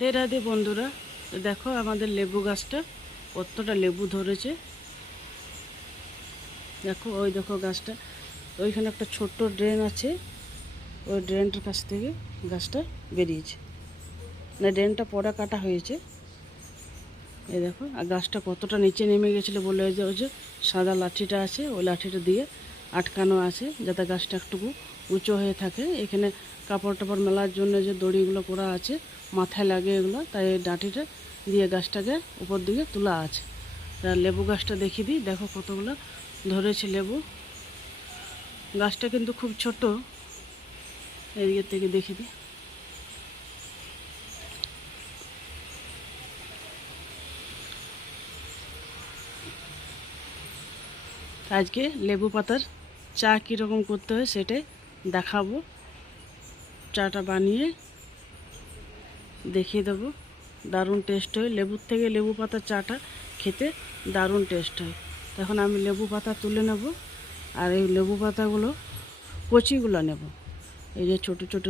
রাধে রাধে বন্ধুরা, দেখো আমাদের লেবু গাছটা কতটা লেবু ধরেছে। দেখো ওই দেখো গাছটা, ওইখানে একটা ছোট্ট ড্রেন আছে, ওই ড্রেনটার কাছ থেকে গাছটা বেরিয়েছে, না ড্রেনটা পরে কাটা হয়েছে। এই দেখো, আর গাছটা কতটা নিচে নেমে গেছিলো বলে ওই যে সাদা লাঠিটা আছে, ওই লাঠিটা দিয়ে আটকানো আছে যাতে গাছটা একটুকু উঁচু হয়ে থাকে। এখানে কাপড় টাপড় মেলার জন্য যে দড়িগুলো করা আছে, মাথায় লাগে এগুলো, তাই এই ডাঁটিটা দিয়ে গাছটাকে উপর দিকে তোলা আছে। আর লেবু গাছটা দেখিয়ে দিই, দেখো কতগুলো ধরেছে লেবু। গাছটা কিন্তু খুব ছোট, এদিকে থেকে দেখিয়ে দিই। আজকে লেবু পাতার চা কীরকম করতে হয় সেটাই দেখাবো। চাটা বানিয়ে দেখিয়ে দেবো, দারুণ টেস্ট হয়। লেবুর থেকে লেবু পাতার চাটা খেতে দারুণ টেস্ট হয়। তখন আমি লেবু পাতা তুলে নেব, আর এই লেবু পাতাগুলো কচিগুলো নেব, এই যে ছোট ছোট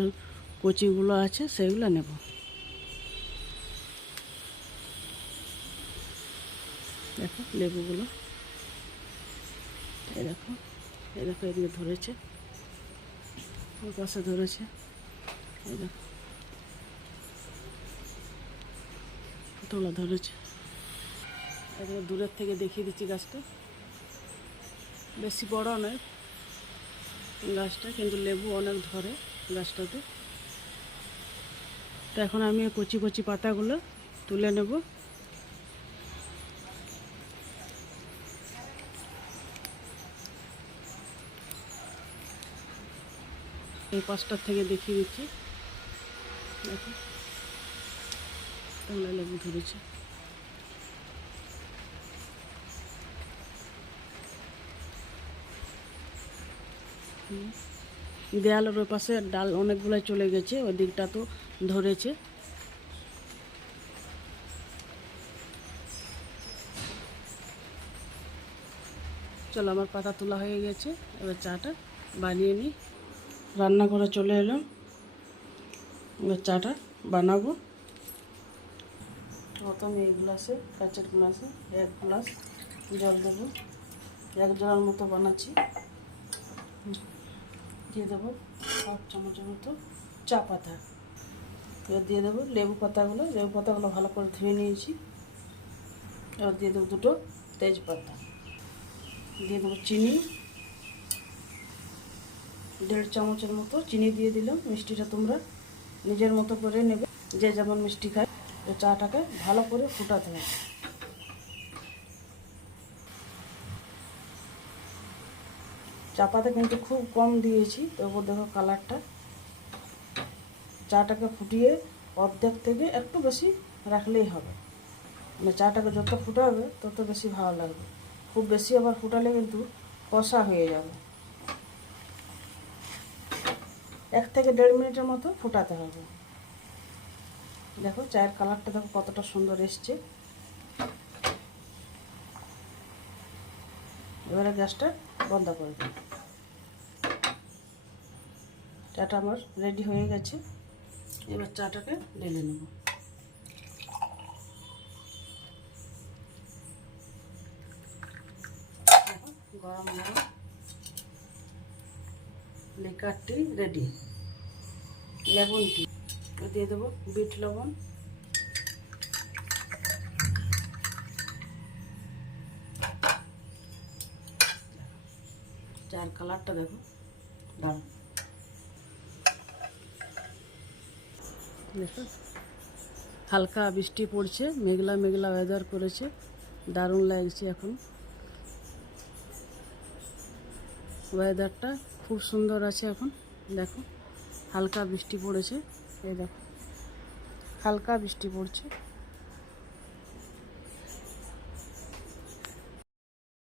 কচিগুলো আছে সেইগুলো নেব। দেখো লেবুগুলো, এই দেখো, এই দেখো এদিকে ধরেছে, ওর পাশে ধরেছে, এই দেখো তোলা ধরেছে। এদিকে দূরের থেকে দেখিয়ে দিচ্ছি গাছটা, বেশি বড় নয় গাছটা, কিন্তু লেবু অনেক ধরে গাছটাতে। তো এখন আমি কচি কচি পাতাগুলো তুলে নেব। এই পাশটার থেকে দেখিয়ে দিচ্ছি, দেখো কমলা লেবু ধরেছে। দেয়ালের ওই পাশে ডাল অনেকগুলো চলে গেছে, ওই দিকটা তো ধরেছে। চলো, আমার পাতা তোলা হয়ে গেছে, এবার চাটা বানিয়ে নিই। রান্নাঘরে চলে এলাম, এবার চাটা বানাবো। প্রথমে এই গ্লাসে, কাঁচের গ্লাসে 1 গ্লাস জল দেবো, 1 জলের মতো বানাচ্ছি। দিয়ে দেবো 5 চামচের মতো চা পাতা। এবার দিয়ে দেবো লেবু পাতাগুলো ভালো করে ধুয়ে নিয়েছি। এবার দিয়ে দেবো 2টো তেজপাতা, দিয়ে দেবো চিনি, 1.5 চামচের মতো চিনি দিয়ে দিলাম। মিষ্টিটা তোমরা নিজের মতো করে নেবে, যে যেমন মিষ্টি খায়। চাটাকে ভালো করে ফুটাতে হবে। চা পাতা কিন্তু খুব কম দিয়েছি, তবু দেখো কালারটা। চাটাকে ফুটিয়ে অর্ধেক থেকে একটু বেশি রাখলেই হবে, মানে চাটাকে যত ফুটাবে তত বেশি ভালো লাগবে। খুব বেশি আবার ফুটালে কিন্তু কষা হয়ে যাবে। 1 থেকে 1.5 মিনিটের মতো ফুটাতে হবে। দেখো চায়ের কালারটা দেখো কতটা সুন্দর এসছে। এবারে গ্যাসটা বন্ধ করে দিই। চাটা আমার রেডি হয়ে গেছে, এবার চাটাকে ঢেলে নেব। গরম গরম লিকার টি রেডি, লেবন টি। দিয়ে দেবো বিট লবণ, চায়ের কালারটা দেখো দারুণ। দেখো হালকা বৃষ্টি পড়ছে, মেঘলা মেঘলা ওয়েদার করেছে, দারুণ লাগছে। এখন ওয়েদারটা খুব সুন্দর আছে এখন। দেখো হালকা বৃষ্টি পড়েছে, এই দেখো হালকা বৃষ্টি পড়ছে।